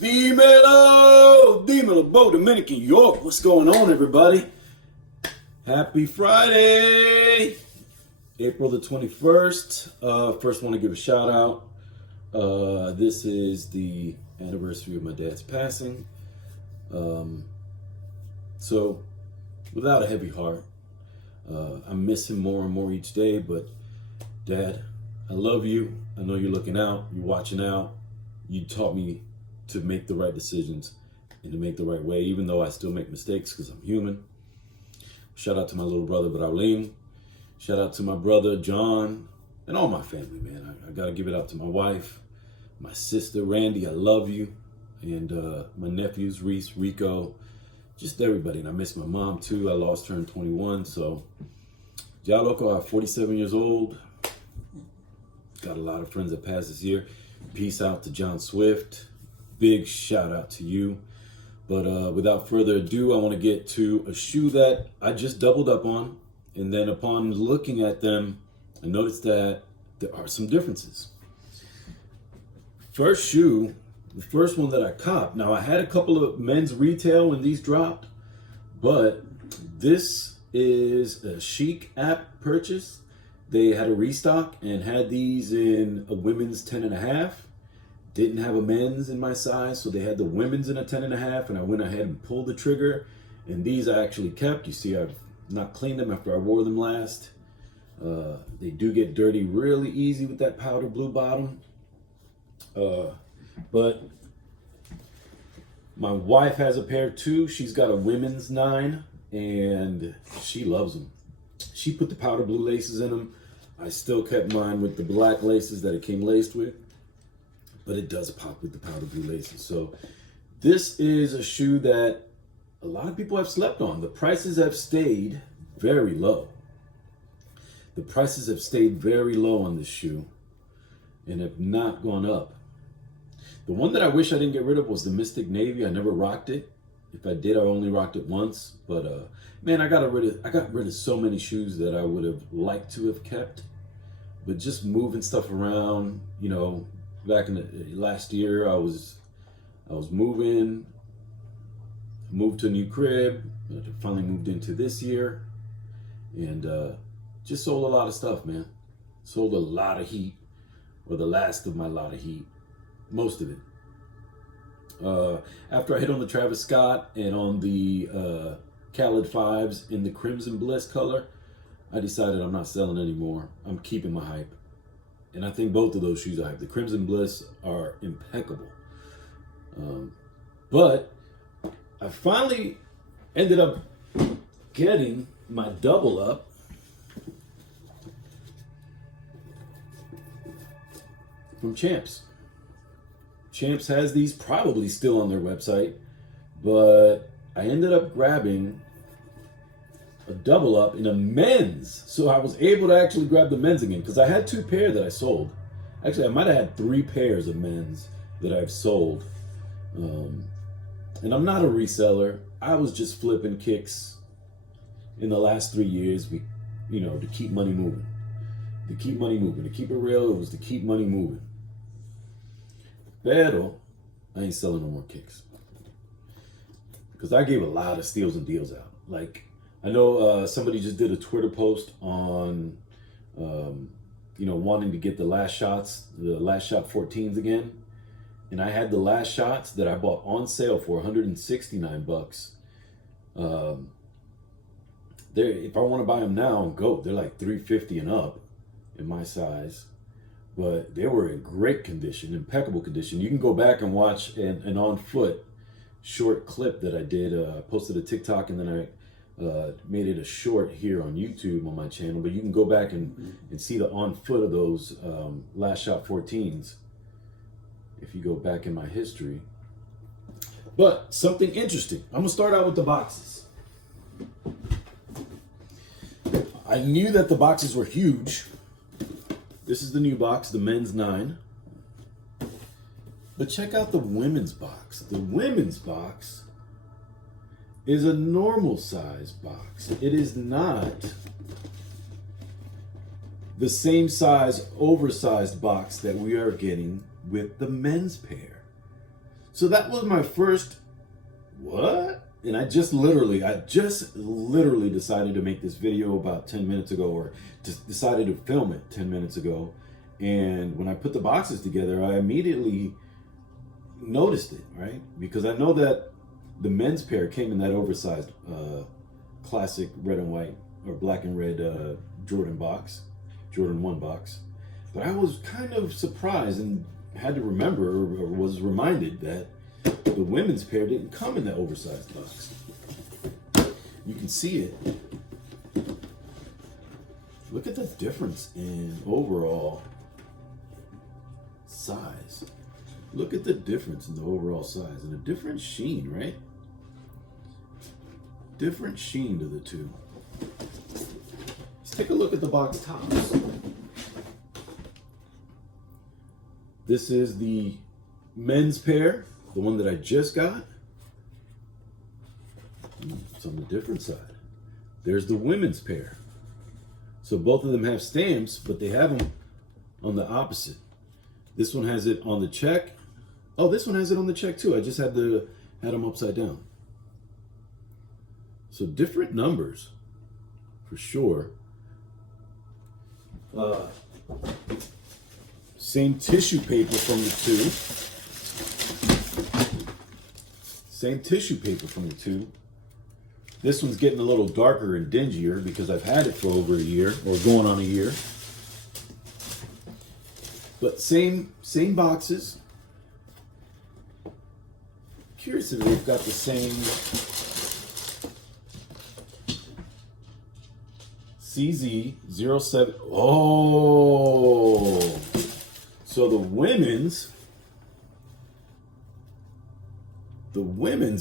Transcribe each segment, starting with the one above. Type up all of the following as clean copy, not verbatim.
Dímelo, dímelo, Bo, Dominican York. What's going on, everybody? Happy Friday, April the 21st. First, want to give a shout out. This is the anniversary of my dad's passing. So, without a heavy heart, I miss him more and more each day. But, Dad, I love you. I know you're looking out. You're watching out. You taught me to make the right decisions and to make the right way, even though I still make mistakes because I'm human. Shout out to my little brother, Braulio. Shout out to my brother, John, and all my family, man. I got to give it up to my wife, my sister, Randy, I love you, and my nephews, Reese, Rico, just everybody. And I miss my mom, too. I lost her in 21, so ya loco, I'm 47 years old. Got a lot of friends that passed this year. Peace out to John Swift. Big shout out to you. But without further ado, I want to get to a shoe that I just doubled up on. And then upon looking at them, I noticed that there are some differences. First shoe, the first one that I copped. Now, I had a couple of men's retail when these dropped, but this is a Chic app purchase. They had a restock and had these in a women's 10.5. Didn't have a men's in my size, so they had the women's in a 10.5, and I went ahead and pulled the trigger, and these I actually kept. You see, I've not cleaned them after I wore them last. They do get dirty really easy with that powder blue bottom. But my wife has a pair too. She's got a women's 9, and she loves them. She put the powder blue laces in them. I still kept mine with the black laces that it came laced with. But it does pop with the powder blue laces. So this is a shoe that a lot of people have slept on. The prices have stayed very low. The prices have stayed very low on this shoe and have not gone up. The one that I wish I didn't get rid of was the Mystic Navy. I never rocked it. If I did, I only rocked it once. But man, I got rid of so many shoes that I would have liked to have kept. But just moving stuff around, you know. Back in the last year, I was moved to a new crib. I finally moved into this year, and just sold a lot of stuff, man. Sold a lot of heat, or the last of my lot of heat, most of it. After I hit on the Travis Scott and on the Khaled 5s in the Crimson Bliss color, I decided I'm not selling anymore. I'm keeping my hype. And I think both of those shoes I have. The Crimson Bliss are impeccable. But I finally ended up getting my double up from Champs. Champs has these probably still on their website, but I ended up grabbing a double up in a men's, so I was able to actually grab the men's again, because I had 2 pair that I sold. Actually, I might have had 3 pairs of men's that I've sold, and I'm not a reseller. I was just flipping kicks in the last 3 years, to keep money moving, to keep it real. It was to keep money moving. Pero I ain't selling no more kicks, because I gave a lot of steals and deals out. Like, I know somebody just did a Twitter post on, wanting to get the last shot 14s again. And I had the last shots that I bought on sale for $169. If I want to buy them now, they're like $350 and up in my size. But they were in great condition, impeccable condition. You can go back and watch an on foot short clip that I did. I posted a TikTok, and then I made it a short here on YouTube on my channel, but you can go back and see the on foot of those last shot 14s if you go back in my history. But something interesting. I'm gonna start out with the boxes. I knew that the boxes were huge. This is the new box, the men's 9. But check out the women's box. The women's box is a normal size box. It is not the same size, oversized box that we are getting with the men's pair. So that was my first, what? And I just literally decided to make this video about 10 minutes ago, or just decided to film it 10 minutes ago. And when I put the boxes together, I immediately noticed it, right? Because I know that the men's pair came in that oversized classic red and white or black and red Jordan 1 box. But I was kind of surprised and had to remember, or was reminded, that the women's pair didn't come in that oversized box. You can see it. Look at the difference in overall size. Look at the difference in the overall size and a different sheen, right? Different sheen to the two. Let's take a look at the box tops. This is the men's pair, the one that I just got. It's on the different side. There's the women's pair. So both of them have stamps, but they have them on the opposite. This one has it on the check. Oh, this one has it on the check too. I just had them upside down. So different numbers, for sure. Same tissue paper from the two. Same tissue paper from the two. This one's getting a little darker and dingier because I've had it for over a year, or going on a year. But same boxes. Curious if they've got the same CZ07. Oh, so the women's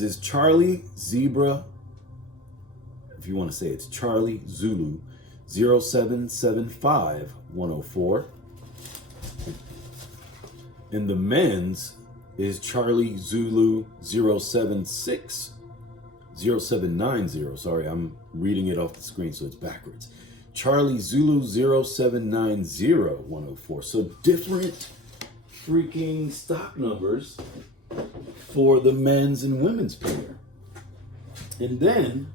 is Charlie Zebra, if you want to say it's Charlie Zulu 0775 104. And the men's is Charlie Zulu 0790. Sorry, I'm reading it off the screen, so it's backwards. Charlie Zulu 0790 104. So different freaking stock numbers for the men's and women's pair. And then,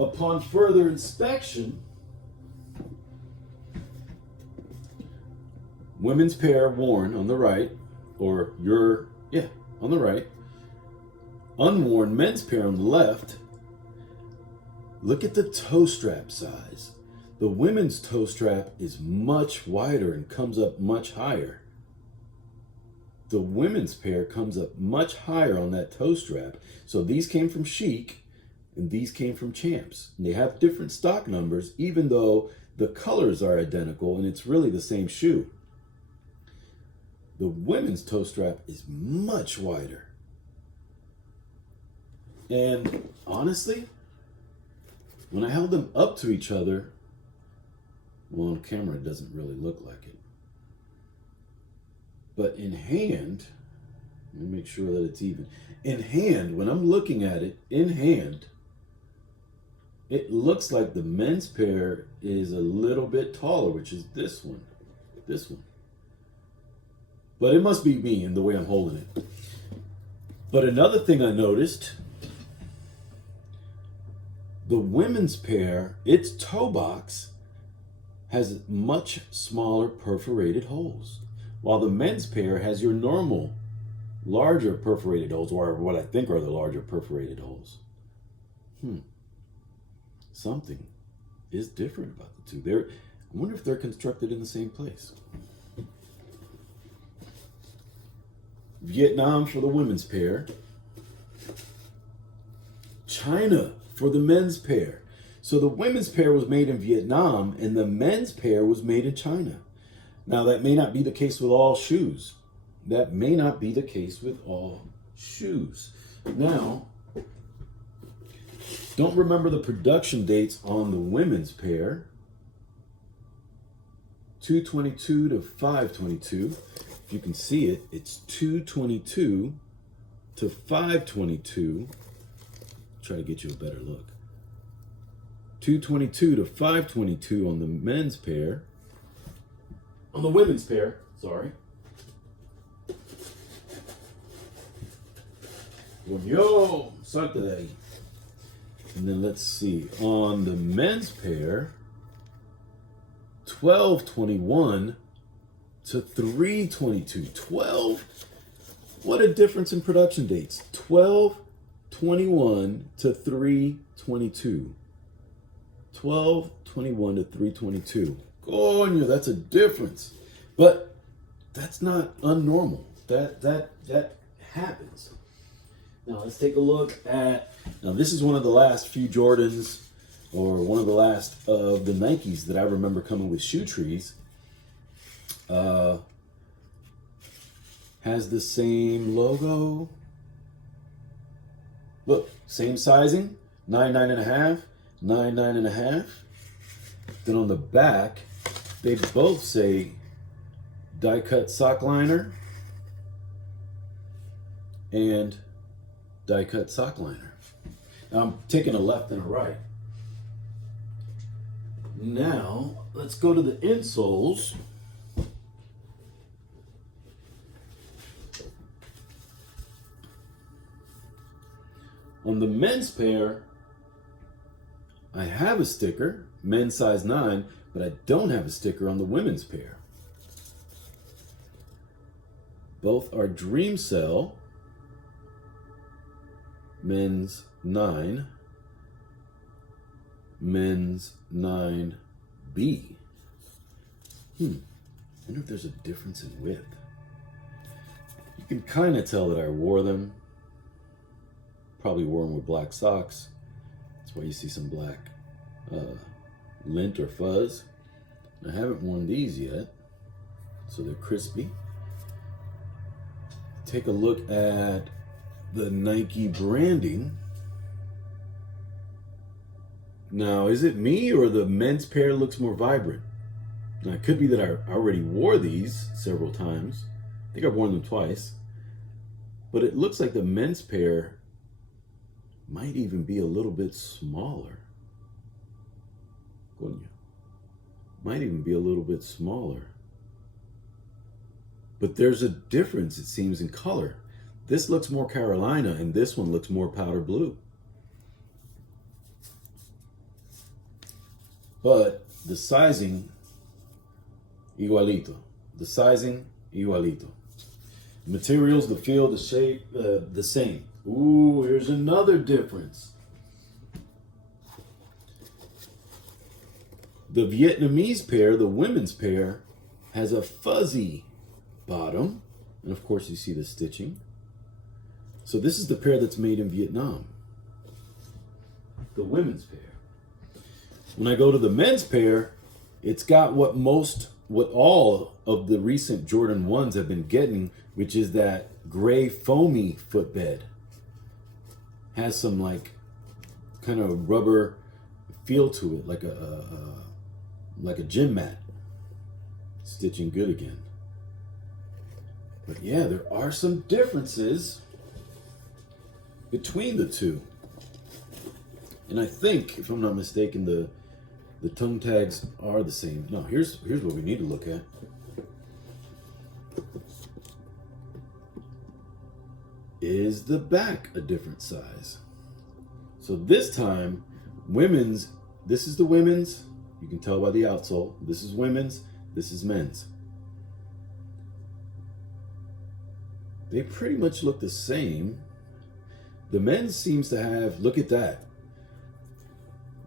upon further inspection, women's pair worn on the right, or on the right. Unworn men's pair on the left. Look at the toe strap size. The women's toe strap is much wider and comes up much higher. The women's pair comes up much higher on that toe strap. So these came from Chic and these came from Champs. And they have different stock numbers, even though the colors are identical and it's really the same shoe. The women's toe strap is much wider. And honestly, when I held them up to each other, well, on camera it doesn't really look like it. But in hand, let me make sure that it's even. In hand, when I'm looking at it, in hand, it looks like the men's pair is a little bit taller, which is this one. This one. But it must be me and the way I'm holding it. But another thing I noticed, the women's pair, its toe box has much smaller perforated holes, while the men's pair has your normal larger perforated holes, or what I think are the larger perforated holes. Something is different about the two. I wonder if they're constructed in the same place. Vietnam for the women's pair. China for the men's pair. So the women's pair was made in Vietnam and the men's pair was made in China. Now that may not be the case with all shoes. That may not be the case with all shoes. Now, don't remember the production dates on the women's pair. 222 to 522. If you can see it, it's 222 to 522. Try to get you a better look. 222 to 522 on the men's pair. On the women's pair, sorry. Coño, salte de ahí. And then let's see, on the men's pair, 1221 to 322. 12, what a difference in production dates. 1221 to 322. 1221 to 322. Coño, that's a difference. But that's not unnormal. That happens. Now let's take a look at, now this is one of the last few Jordans, or one of the last of the Nikes that I remember coming with shoe trees. Has the same logo. Look, same sizing, 9, 9.5, 9, 9.5. Then on the back, they both say die cut sock liner and die cut sock liner. Now I'm taking a left and a right. Now let's go to the insoles. On the men's pair, I have a sticker, men's size 9, but I don't have a sticker on the women's pair. Both are Dream Cell, men's 9, men's 9B. I wonder if there's a difference in width. You can kind of tell that I wore them. Probably wore them with black socks. That's why you see some black lint or fuzz. I haven't worn these yet, so they're crispy. Take a look at the Nike branding. Now, is it me or the men's pair looks more vibrant? Now, it could be that I already wore these several times. I think I've worn them twice. But it looks like the men's pair might even be a little bit smaller. Might even be a little bit smaller. But there's a difference, it seems, in color. This looks more Carolina and this one looks more powder blue. But the sizing, igualito. The sizing, igualito. Materials, the feel, the shape, the same. Ooh, here's another difference. The Vietnamese pair, the women's pair, has a fuzzy bottom. And of course you see the stitching. So this is the pair that's made in Vietnam. The women's pair. When I go to the men's pair, it's got what all of the recent Jordan 1s have been getting, which is that gray foamy footbed. Has some like kind of rubber feel to it, like a gym mat. Stitching good again. But yeah, there are some differences between the two. And I think, if I'm not mistaken, the tongue tags are the same. No, here's what we need to look at. Is the back a different size? So this time, women's, this is the women's. You can tell by the outsole. This is women's, this is men's. They pretty much look the same. The men's seems to have, look at that.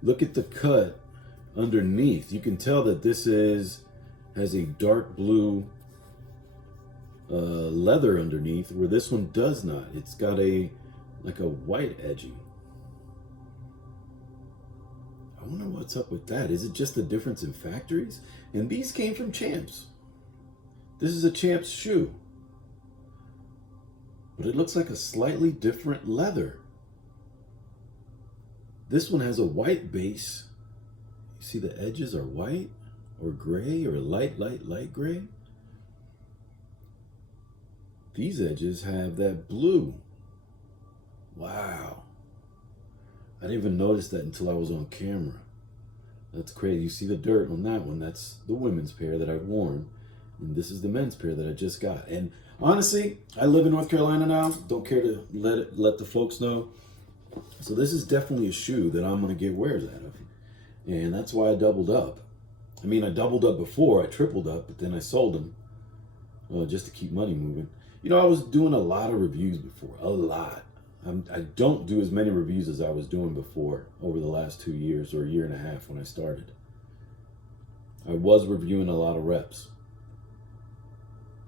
Look at the cut underneath. You can tell that this has a dark blue leather underneath, where this one does not. It's got like a white edging. I wonder what's up with that. Is it just the difference in factories? And these came from Champs. This is a Champs shoe. But it looks like a slightly different leather. This one has a white base. You see the edges are white or gray or light gray. These edges have that blue. Wow. I didn't even notice that until I was on camera. That's crazy. You see the dirt on that one. That's the women's pair that I've worn. And this is the men's pair that I just got. And Honestly, I live in North Carolina now. Don't care to let the folks know. So this is definitely a shoe that I'm going to get wears out of. And that's why I doubled up. I mean, I doubled up before, I tripled up, but then I sold them just to keep money moving. You know, I was doing a lot of reviews before, a lot. I don't do as many reviews as I was doing before over the last 2 years or a year and a half when I started. I was reviewing a lot of reps.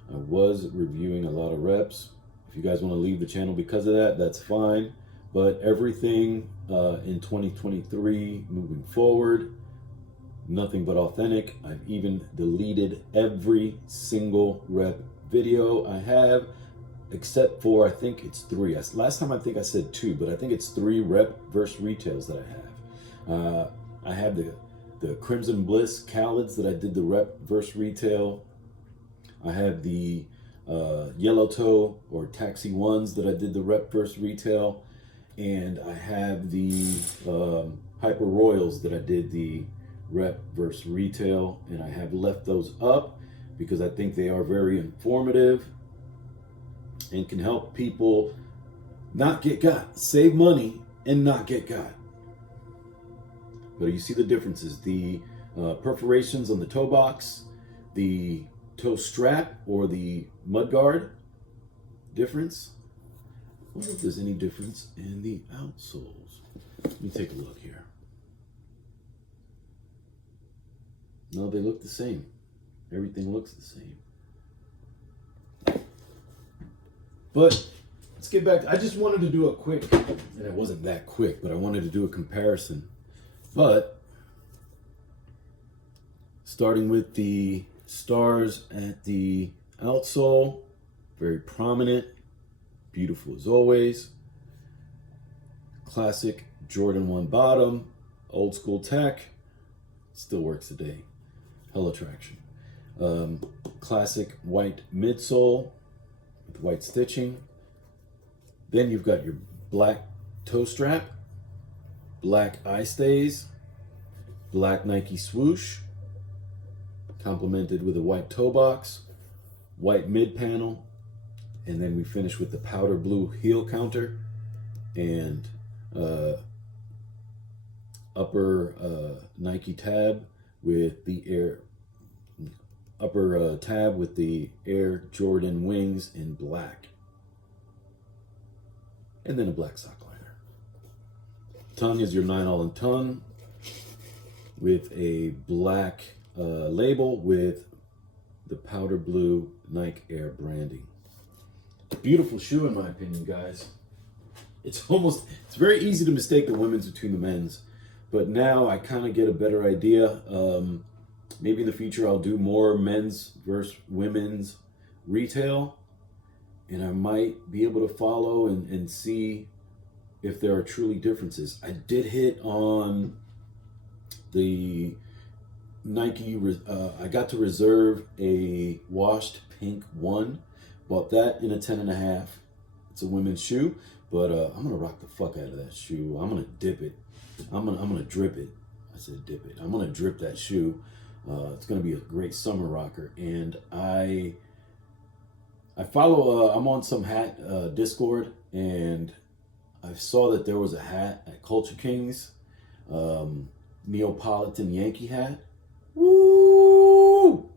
If you guys want to leave the channel because of that, that's fine. But everything in 2023 moving forward, nothing but authentic. I've even deleted every single rep video I have, except for, I think it's 3. Last time I think I said 2, but I think it's 3 rep versus retails that I have. I have the Crimson Bliss Calids that I did the rep versus retail. I have the Yellow Toe or Taxi Ones that I did the rep versus retail. And I have the Hyper Royals that I did the rep versus retail. And I have left those up because I think they are very informative and can help people not get got, save money and not get got. But you see the differences, the perforations on the toe box, the toe strap or the mudguard difference. I wonder if there's any difference in the outsoles. Let me take a look here. No, they look the same. Everything looks the same. But let's get back. I just wanted to do a quick, and it wasn't that quick, but I wanted to do a comparison. But starting with the stars at the outsole, very prominent, beautiful as always. Classic Jordan 1 bottom, old school tech, still works today. Hella traction. Classic white midsole with white stitching. Then you've got your black toe strap, black eye stays, black Nike swoosh, complemented with a white toe box, white mid panel, and then we finish with the powder blue heel counter and upper Nike tab with the Air Jordan wings in black, and then a black sock liner. Tongue is your 9-all tongue with a black label with the powder blue Nike Air branding. Beautiful shoe in my opinion, guys. It's very easy to mistake the women's between the men's, but now I kind of get a better idea. Maybe in the future I'll do more men's versus women's retail, and I might be able to follow and see if there are truly differences. I did hit on the Nike, I got to reserve a washed pink 1. Bought that in a 10.5. It's a women's shoe, but I'm gonna rock the fuck out of that shoe. I'm gonna dip it. I'm gonna drip it. I said dip it. I'm gonna drip that shoe. It's gonna be a great summer rocker. And I follow. I'm on some hat Discord, and I saw that there was a hat at Culture Kings, Neapolitan Yankee hat. Woo!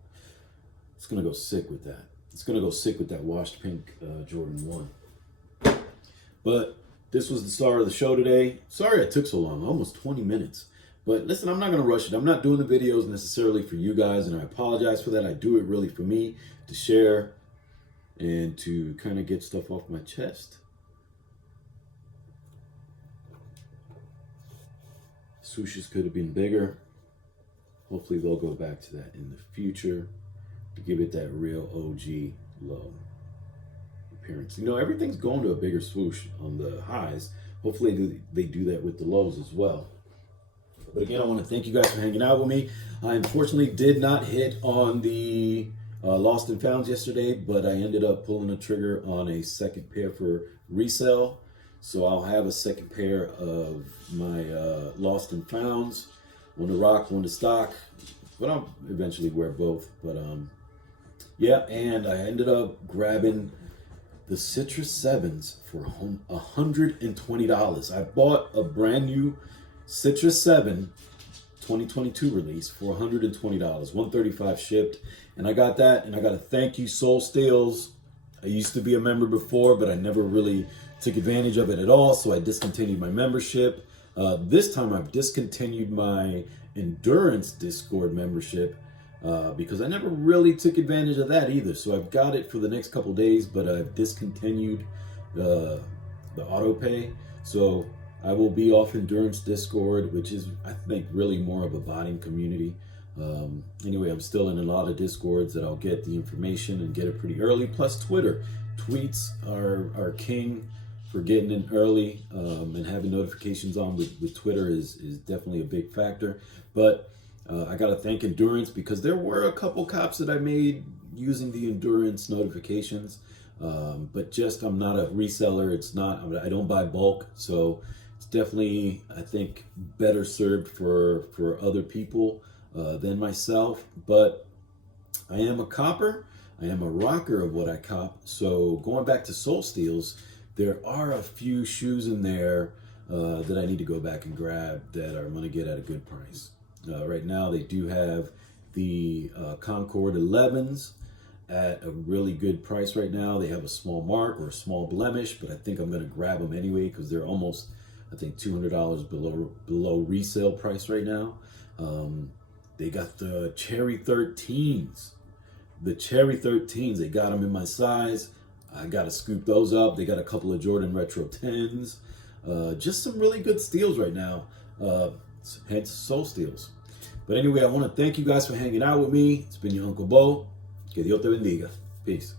It's gonna go sick with that. It's gonna go sick with that washed pink Jordan 1. But this was the star of the show today. Sorry it took so long, almost 20 minutes. But listen, I'm not gonna rush it. I'm not doing the videos necessarily for you guys, and I apologize for that. I do it really for me, to share and to kind of get stuff off my chest. Swooshes could have been bigger. Hopefully they'll go back to that in the future to give it that real OG low appearance. You know, everything's going to a bigger swoosh on the highs. Hopefully they do that with the lows as well. But again, I want to thank you guys for hanging out with me. I unfortunately did not hit on the Lost and Founds yesterday, but I ended up pulling the trigger on a second pair for resale. So I'll have a second pair of my Lost and Founds. One to rock, one to stock. But I'll eventually wear both. But Yeah, and I ended up grabbing the Citrus 7s for $120. I bought a brand new Citrus 7 2022 release for $120, $135 shipped, and I got that, and I got to thank you, Soul Steels. I used to be a member before, but I never really took advantage of it at all, so I discontinued my membership. This time I've discontinued my Endurance Discord membership because I never really took advantage of that either. So I've got it for the next couple days, but I've discontinued the auto pay. So I will be off Endurance Discord, which is, I think, really more of a botting community. Anyway, I'm still in a lot of Discords that I'll get the information and get it pretty early. Plus Twitter. Tweets are king for getting in early, and having notifications on with Twitter is definitely a big factor. But I got to thank Endurance because there were a couple cops that I made using the Endurance notifications. But just, I'm not a reseller. I don't buy bulk. So it's definitely, I think, better served for other people than myself. But I am a copper. I am a rocker of what I cop. So going back to Soul Steels, there are a few shoes in there that I need to go back and grab that I'm going to get at a good price. Right now they do have the Concord 11s at a really good price right now. They have a small mark or a small blemish, but I think I'm going to grab them anyway because they're almost, I think, $200 below resale price right now. They got the Cherry 13s. The Cherry 13s, they got them in my size. I got to scoop those up. They got a couple of Jordan Retro 10s. Just some really good steals right now. Hence Soul Steels. But anyway, I want to thank you guys for hanging out with me. It's been your Uncle Bo. Que Dios te bendiga. Peace.